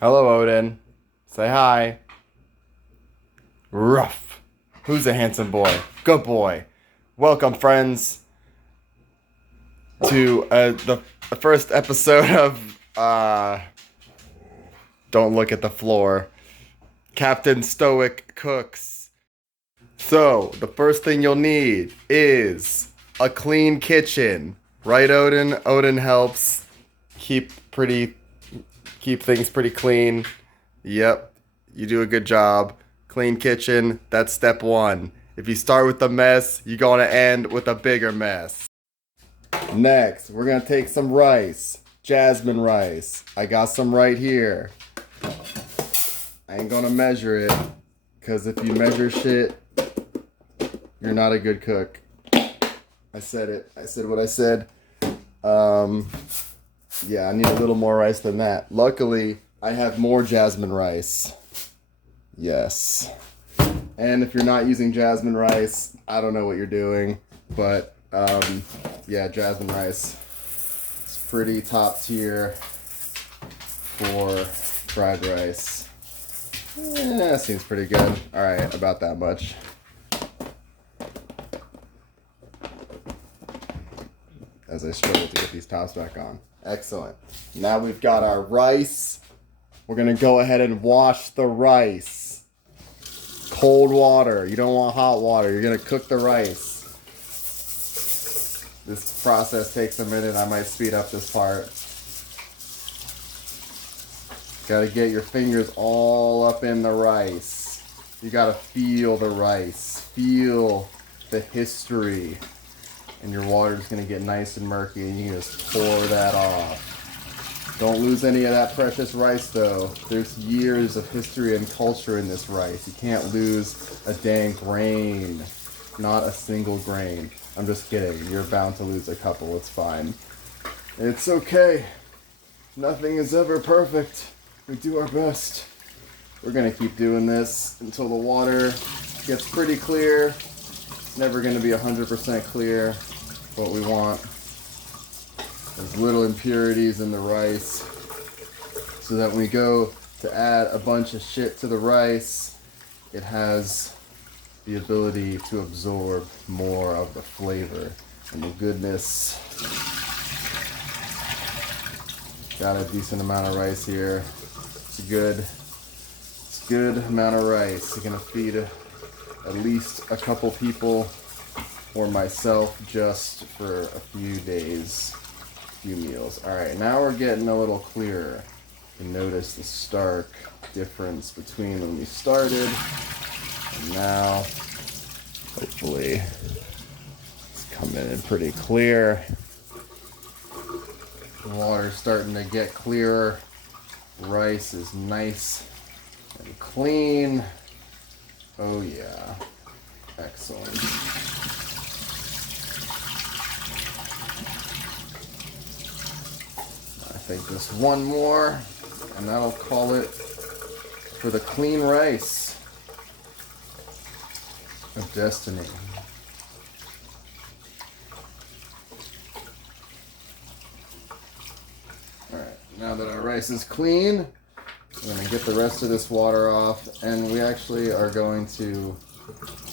Hello, Oden. Say hi. Ruff. Who's a handsome boy? Good boy. Welcome, friends, to the first episode of Don't Look at the Floor. Captain Stoic cooks. So, the first thing you'll need is a clean kitchen. Right, Oden? Oden helps keep things pretty clean. Yep, you do a good job. Clean kitchen, that's step one. If you start with a mess, you're gonna end with a bigger mess. Next, we're gonna take some rice. Jasmine rice. I got some right here. I ain't gonna measure it, because if you measure shit, you're not a good cook. I said it. I said what I said. Yeah, I need a little more rice than that. Luckily, I have more jasmine rice. Yes. And if you're not using jasmine rice, I don't know what you're doing. But, yeah, jasmine rice. It's pretty top tier for fried rice. Yeah, seems pretty good. Alright, about that much. As I struggle to get these tops back on. Excellent. Now we've got our rice. We're going to go ahead and wash the rice. Cold water. You don't want hot water. You're going to cook the rice. This process takes a minute. I might speed up this part. Got to get your fingers all up in the rice. You got to feel the rice. Feel the history. And your water's going to get nice and murky, and you can just pour that off. Don't lose any of that precious rice, though. There's years of history and culture in this rice. You can't lose a dang grain. Not a single grain. I'm just kidding. You're bound to lose a couple. It's fine. It's okay. Nothing is ever perfect. We do our best. We're going to keep doing this until the water gets pretty clear. It's never going to be 100% clear. What we want. There's little impurities in the rice, so that when we go to add a bunch of shit to the rice, it has the ability to absorb more of the flavor and the goodness. Got a decent amount of rice here. It's a good amount of rice. You're gonna feed at least a couple people or myself just for a few days, few meals. Alright, now we're getting a little clearer. You can notice the stark difference between when we started and now. Hopefully it's coming in pretty clear. The water's starting to get clearer. Rice is nice and clean. Oh yeah. Excellent. I think just one more, and that'll call it for the clean rice of destiny. Alright, now that our rice is clean, we're going to get the rest of this water off, and we actually are going to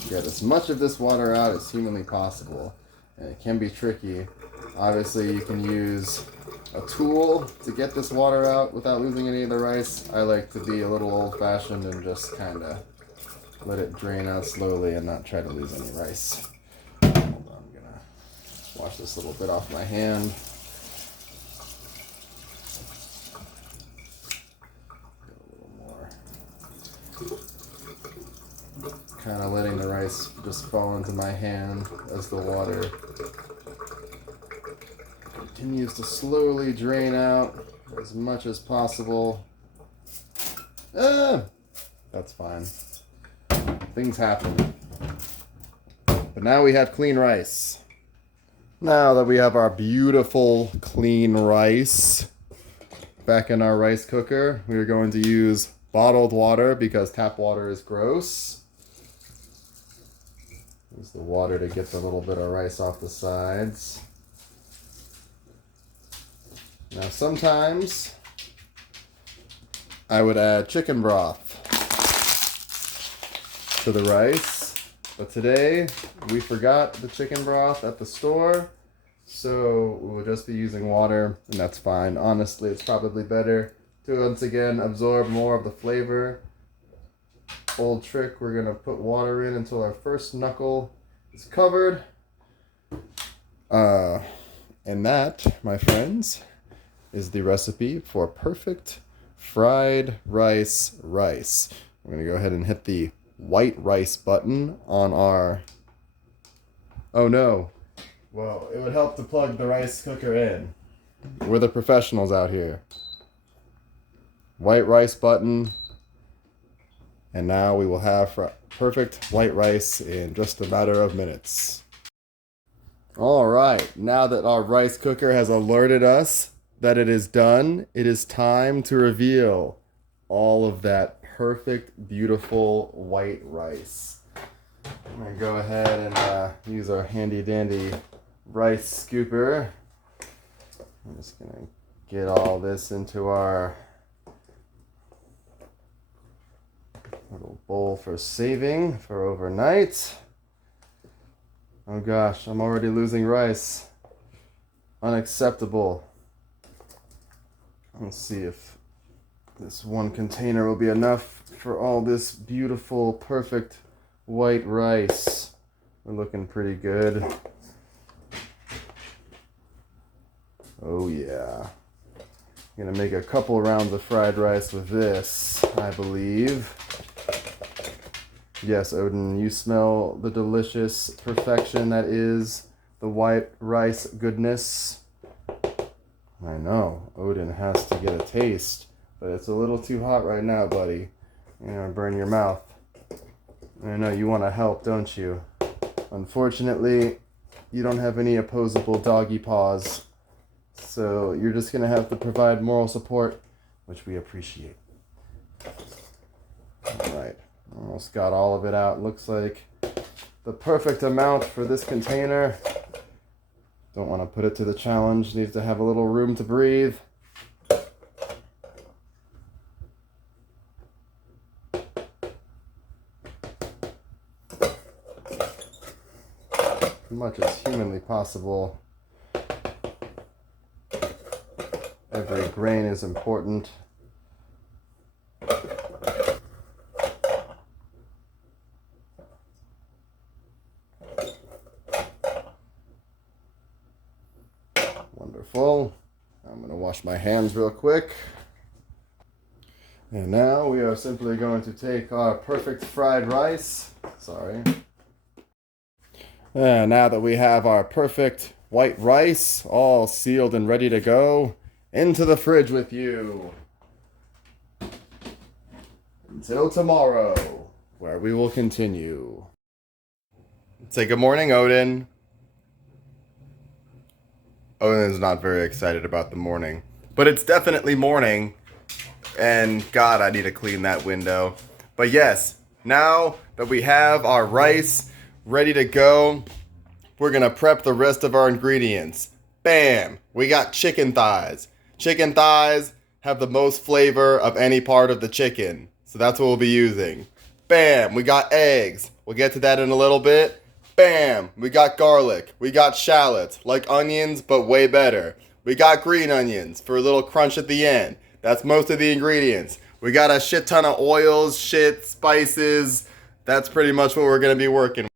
get as much of this water out as humanly possible. And it can be tricky. Obviously, you can use a tool to get this water out without losing any of the rice. I like to be a little old-fashioned and just kind of let it drain out slowly and not try to lose any rice. Hold on, I'm going to wash this little bit off my hand. Kind of letting the rice just fall into my hand as the water continues to slowly drain out as much as possible. That's fine. Things happen. But now we have clean rice. Now that we have our beautiful clean rice back in our rice cooker, we are going to use bottled water because tap water is gross. Use the water to get the little bit of rice off the sides. Now sometimes I would add chicken broth to the rice. But today, we forgot the chicken broth at the store, so we'll just be using water, and that's fine. Honestly, it's probably better to, once again, absorb more of the flavor. Old trick, we're gonna put water in until our first knuckle is covered. And that, my friends, is the recipe for perfect fried rice. We're gonna go ahead and hit the white rice button on our... Oh no. Well, it would help to plug the rice cooker in. We're the professionals out here. White rice button. And now we will have perfect white rice in just a matter of minutes. Alright, now that our rice cooker has alerted us that it is done, it is time to reveal all of that perfect, beautiful white rice. I'm going to go ahead and use our handy dandy rice scooper. I'm just going to get all this into our little bowl for saving for overnight. Oh gosh, I'm already losing rice. Unacceptable. Let's see if this one container will be enough for all this beautiful, perfect white rice. We're looking pretty good. Oh yeah. I'm gonna make a couple rounds of fried rice with this, I believe. Yes, Oden, you smell the delicious perfection that is the white rice goodness. I know, Oden has to get a taste, but it's a little too hot right now, buddy. You're gonna burn your mouth. I know, you want to help, don't you? Unfortunately, you don't have any opposable doggy paws, so you're just gonna have to provide moral support, which we appreciate. Alright, almost got all of it out. Looks like the perfect amount for this container. Don't want to put it to the challenge. Needs to have a little room to breathe. As much as humanly possible. Every grain is important. Wonderful. I'm going to wash my hands real quick. And now we are simply going to take our perfect fried rice. Sorry. And now that we have our perfect white rice all sealed and ready to go, into the fridge with you. Until tomorrow, where we will continue. Say good morning, Oden. Oden is not very excited about the morning. But it's definitely morning. And God, I need to clean that window. But yes, now that we have our rice ready to go, we're going to prep the rest of our ingredients. Bam! We got chicken thighs. Chicken thighs have the most flavor of any part of the chicken. So that's what we'll be using. Bam! We got eggs. We'll get to that in a little bit. Bam! We got garlic. We got shallots, like onions, but way better. We got green onions for a little crunch at the end. That's most of the ingredients. We got a shit ton of oils, spices. That's pretty much what we're going to be working with.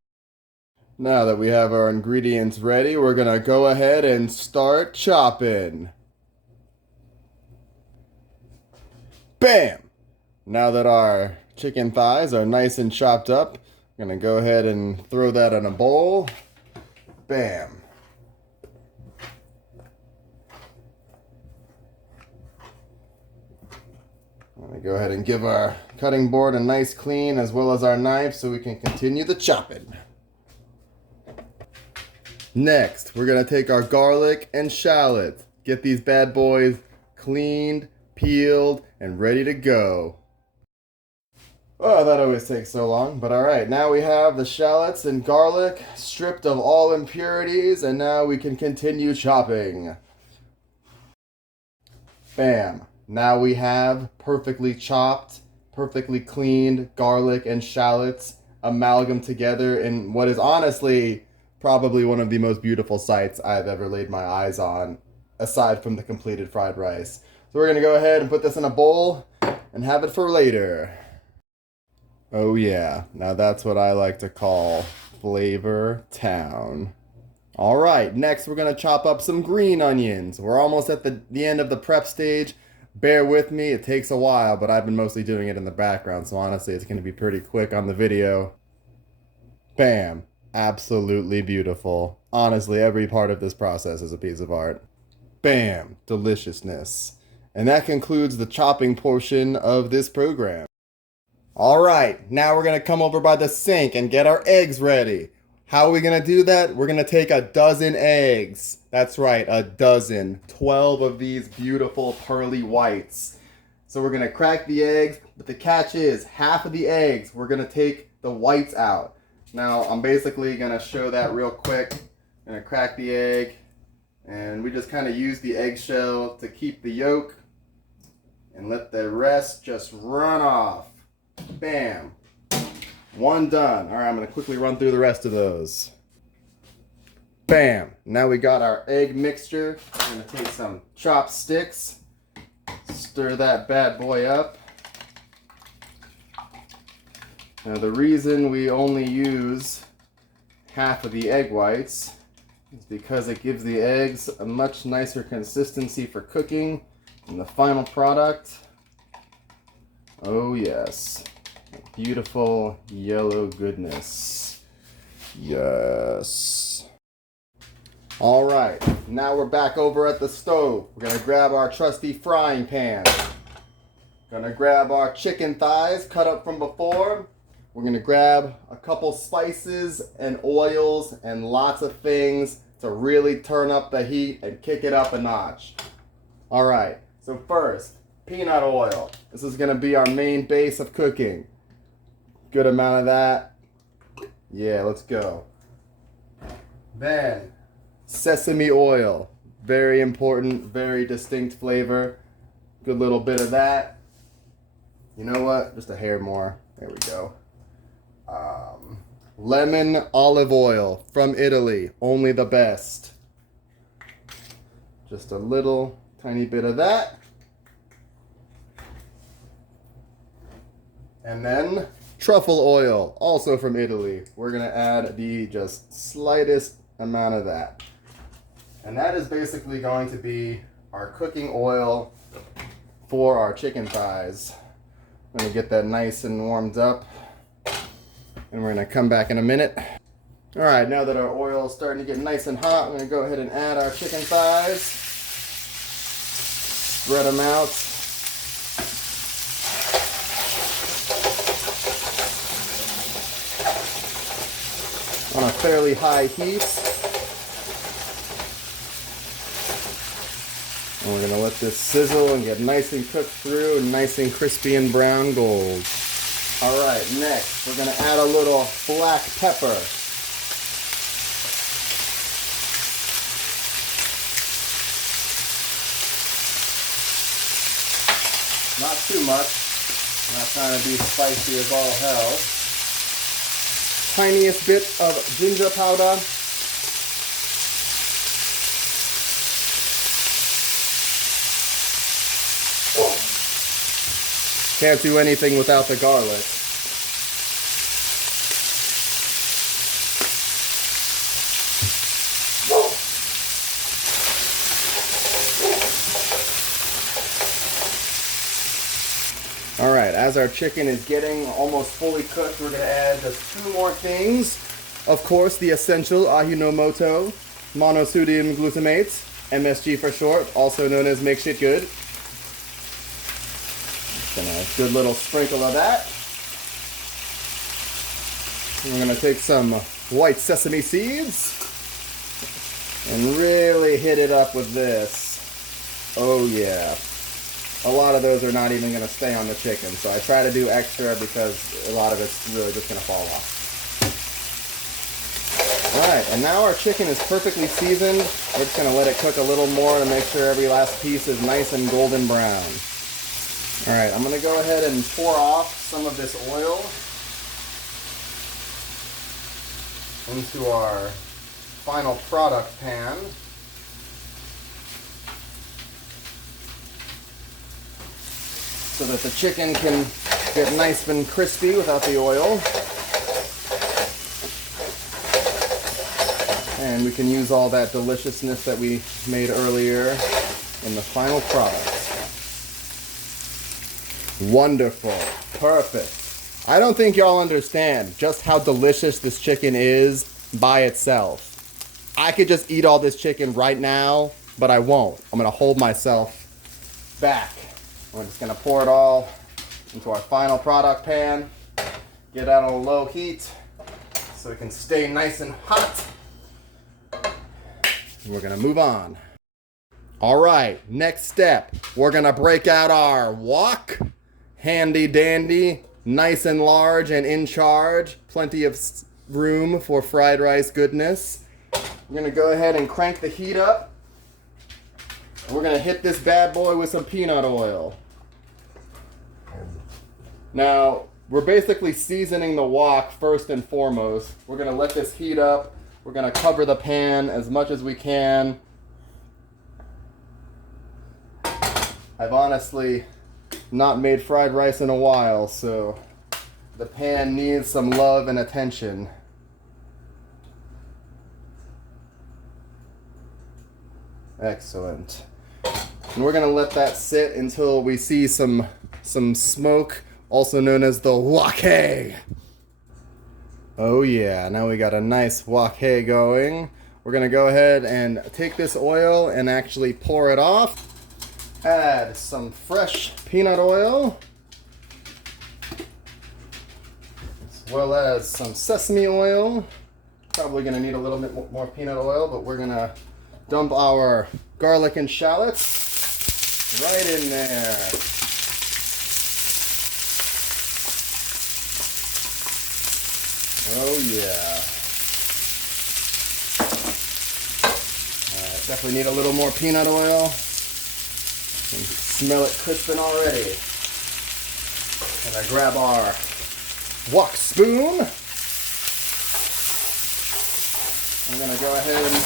Now that we have our ingredients ready, we're going to go ahead and start chopping. Bam! Now that our chicken thighs are nice and chopped up, I'm going to go ahead and throw that in a bowl. Bam! I'm going to go ahead and give our cutting board a nice clean as well as our knife so we can continue the chopping. Next, we're going to take our garlic and shallots. Get these bad boys cleaned, peeled, and ready to go. Oh, that always takes so long, but alright. Now we have the shallots and garlic stripped of all impurities, and now we can continue chopping. Bam. Now we have perfectly chopped, perfectly cleaned garlic and shallots amalgam together in what is honestly probably one of the most beautiful sights I've ever laid my eyes on, aside from the completed fried rice. So we're gonna go ahead and put this in a bowl and have it for later. Oh yeah, now that's what I like to call Flavor Town. All right, next we're gonna chop up some green onions. We're almost at the end of the prep stage. Bear with me, it takes a while, but I've been mostly doing it in the background, so honestly it's gonna be pretty quick on the video. Bam, absolutely beautiful. Honestly, every part of this process is a piece of art. Bam, deliciousness. And that concludes the chopping portion of this program. All right, now we're gonna come over by the sink and get our eggs ready. How are we gonna do that? We're gonna take a dozen eggs. That's right, a dozen. 12 of these beautiful pearly whites. So we're gonna crack the eggs, but the catch is half of the eggs, we're gonna take the whites out. Now, I'm basically gonna show that real quick. I'm gonna crack the egg, and we just kind of use the eggshell to keep the yolk and let the rest just run off. Bam. One done. All right, I'm gonna quickly run through the rest of those. Bam. Now we got our egg mixture. I'm gonna take some chopsticks, stir that bad boy up. Now the reason we only use half of the egg whites is because it gives the eggs a much nicer consistency for cooking in the final product. Oh yes, beautiful yellow goodness. Yes. All right, now we're back over at the stove. We're gonna grab our trusty frying pan. Gonna grab our chicken thighs cut up from before. We're gonna grab a couple spices and oils and lots of things to really turn up the heat and kick it up a notch. All right, so first, peanut oil. This is gonna be our main base of cooking. Good amount of that. Yeah, let's go. Then, sesame oil. Very important, very distinct flavor. Good little bit of that. You know what? Just a hair more. There we go. Lemon olive oil from Italy. Only the best. Just a little tiny bit of that. And then truffle oil, also from Italy. We're gonna add the just slightest amount of that. And that is basically going to be our cooking oil for our chicken thighs. I'm gonna get that nice and warmed up. And we're gonna come back in a minute. All right, now that our oil is starting to get nice and hot, I'm gonna go ahead and add our chicken thighs. Spread them out. On a fairly high heat. And we're gonna let this sizzle and get nice and cooked through and nice and crispy and brown gold. All right, next we're gonna add a little black pepper. Not too much. I'm not trying to be spicy as all hell. Tiniest bit of ginger powder. Can't do anything without the garlic. All right, as our chicken is getting almost fully cooked, we're gonna add just two more things. Of course, the essential Ajinomoto, monosodium glutamate, MSG for short, also known as make shit good. Gonna good little sprinkle of that. We're gonna take some white sesame seeds and really hit it up with this. Oh yeah. A lot of those are not even gonna stay on the chicken, so I try to do extra because a lot of it's really just gonna fall off. Alright, and now our chicken is perfectly seasoned. We're just gonna let it cook a little more to make sure every last piece is nice and golden brown. All right, I'm gonna go ahead and pour off some of this oil into our final product pan. So that the chicken can get nice and crispy without the oil. And we can use all that deliciousness that we made earlier in the final product. Wonderful. Perfect. I don't think y'all understand just how delicious this chicken is by itself. I could just eat all this chicken right now, but I won't. I'm gonna hold myself back. We're just gonna pour it all into our final product pan. Get out on a low heat so it can stay nice and hot. And we're gonna move on. All right, next step. We're gonna break out our wok. Handy dandy, nice and large and in charge. Plenty of room for fried rice goodness. We're gonna go ahead and crank the heat up. And we're gonna hit this bad boy with some peanut oil. Now, we're basically seasoning the wok first and foremost. We're gonna let this heat up. We're gonna cover the pan as much as we can. I've honestly not made fried rice in a while, so the pan needs some love and attention. Excellent. And we're gonna let that sit until we see some smoke, also known as the wok. Oh yeah, now we got a nice wok going. We're gonna go ahead and take this oil and actually pour it off. Add some fresh peanut oil, as well as some sesame oil. Probably gonna need a little bit more peanut oil, but we're gonna dump our garlic and shallots right in there. Oh yeah. Definitely need a little more peanut oil. You can smell it crisping already. And I grab our wok spoon. I'm gonna go ahead and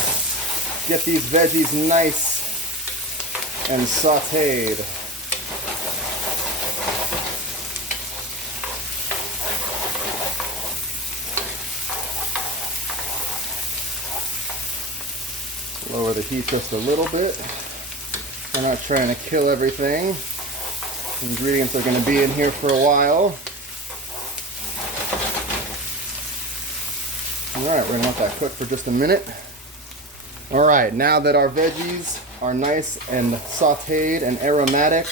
get these veggies nice and sauteed. Lower the heat just a little bit. We're not trying to kill everything. The ingredients are going to be in here for a while. Alright, we're going to let that cook for just a minute. Alright, now that our veggies are nice and sauteed and aromatic,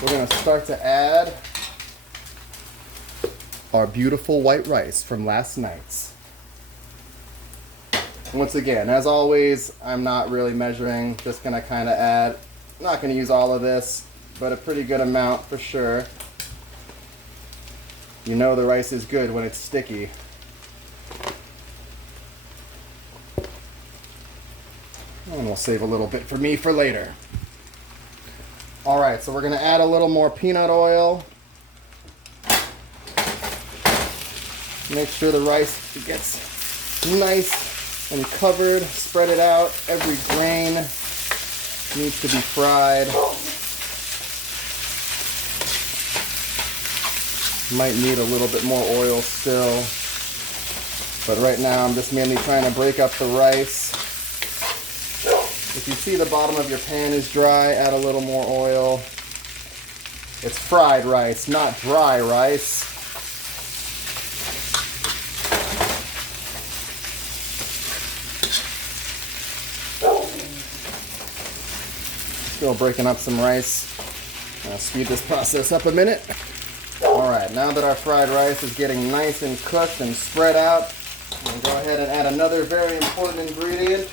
we're going to start to add our beautiful white rice from last night's. Once again, as always, I'm not really measuring, just gonna kind of add. I'm not gonna use all of this, but a pretty good amount for sure. You know the rice is good when it's sticky. And we'll save a little bit for me for later. Alright, so we're gonna add a little more peanut oil. Make sure the rice gets nice and covered, spread it out. Every grain needs to be fried. Might need a little bit more oil still. But right now I'm just mainly trying to break up the rice. If you see the bottom of your pan is dry, add a little more oil. It's fried rice, not dry rice. Still breaking up some rice. I'll speed this process up a minute. Alright, now that our fried rice is getting nice and cooked and spread out, we'll go ahead and add another very important ingredient,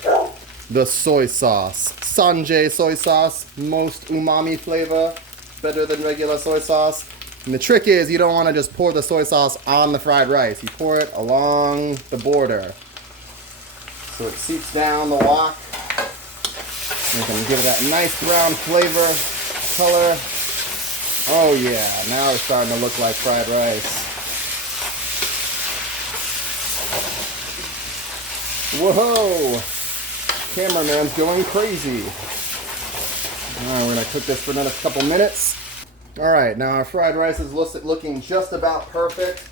the soy sauce. Sanjay soy sauce, most umami flavor, better than regular soy sauce. And the trick is you don't want to just pour the soy sauce on the fried rice. You pour it along the border so it seeps down the wok. You can give it that nice brown flavor, color, Oh yeah, now it's starting to look like fried rice. Whoa! Cameraman's going crazy. Alright, we're gonna cook this for another couple minutes. Alright, now our fried rice is looking just about perfect.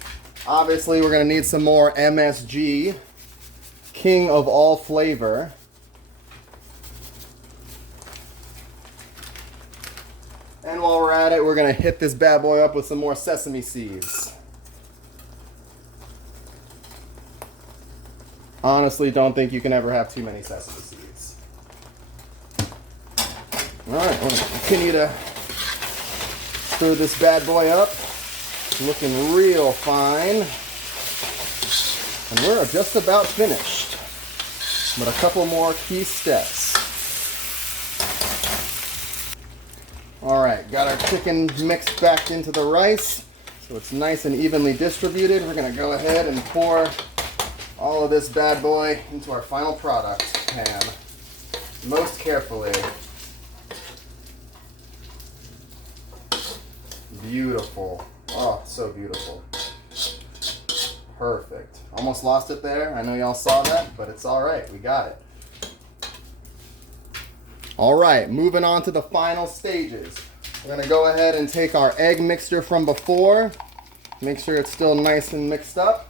Obviously, we're gonna need some more MSG, king of all flavor. And while we're at it, we're gonna hit this bad boy up with some more sesame seeds. Honestly, don't think you can ever have too many sesame seeds. Alright, we're gonna continue to stir this bad boy up. Looking real fine. And we're just about finished. But a couple more key steps. Alright, got our chicken mixed back into the rice so it's nice and evenly distributed. We're going to go ahead and pour all of this bad boy into our final product pan. Most carefully. Beautiful. Oh, so beautiful. Perfect. Almost lost it there. I know y'all saw that, but it's alright. We got it. Alright, moving on to the final stages. We're going to go ahead and take our egg mixture from before. Make sure it's still nice and mixed up.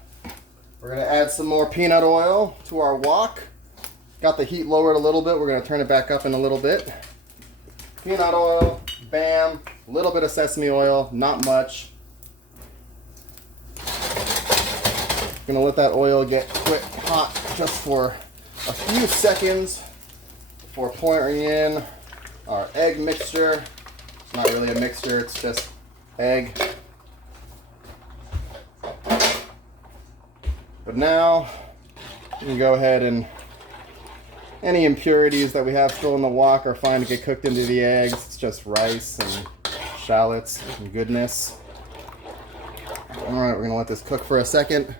We're going to add some more peanut oil to our wok. Got the heat lowered a little bit. We're going to turn it back up in a little bit. Peanut oil, bam. A little bit of sesame oil, not much. Going to let that oil get quick hot just for a few seconds before pouring in our egg mixture. It's not really a mixture, it's just egg. But now, you can go ahead and any impurities that we have still in the wok are fine to get cooked into the eggs. It's just rice and shallots and goodness. Alright, we're going to let this cook for a second.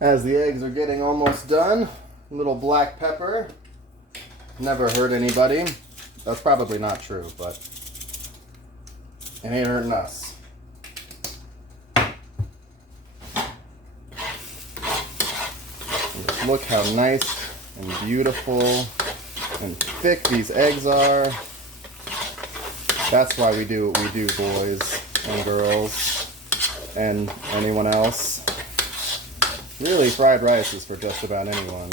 As the eggs are getting almost done, a little black pepper. Never hurt anybody. That's probably not true, but it ain't hurting us. And just look how nice and beautiful and thick these eggs are. That's why we do what we do, boys and girls and anyone else. Really, fried rice is for just about anyone.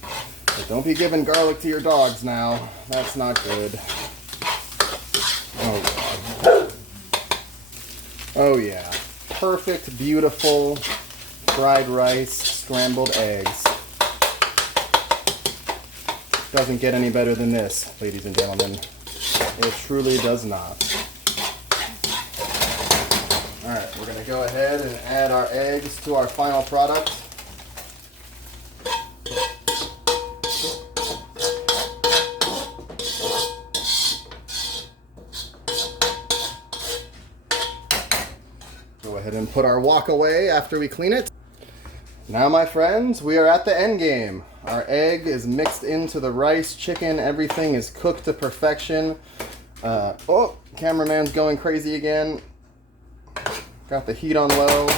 But don't be giving garlic to your dogs now. That's not good. Oh, God. Oh yeah. Perfect, beautiful fried rice, scrambled eggs. Doesn't get any better than this, ladies and gentlemen. It truly does not. Alright, we're going to go ahead and add our eggs to our final product. Go ahead and put our wok away after we clean it. Now, my friends, we are at the end game. Our egg is mixed into the rice, chicken, everything is cooked to perfection. Oh, cameraman's going crazy again. Got the heat on low.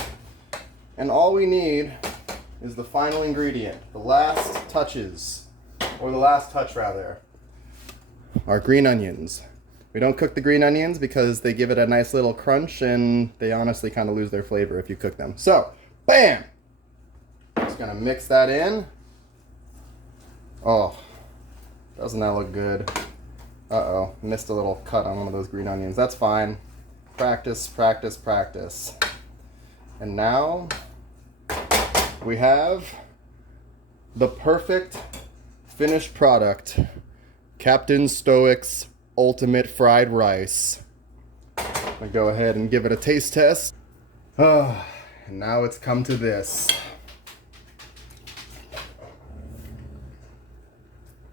And all we need is the final ingredient, the last touches, or the last touch rather, our green onions. We don't cook the green onions because they give it a nice little crunch and they honestly kind of lose their flavor if you cook them. So, bam! Just gonna mix that in. Oh, doesn't that look good? Uh-oh, missed a little cut on one of those green onions. That's fine. Practice, practice, practice. And now we have the perfect finished product. Captain Stoic's ultimate fried rice. I'm gonna go ahead and give it a taste test. Oh, and now it's come to this.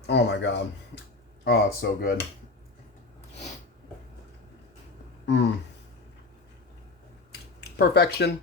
Oh my God. Oh, it's so good. Perfection.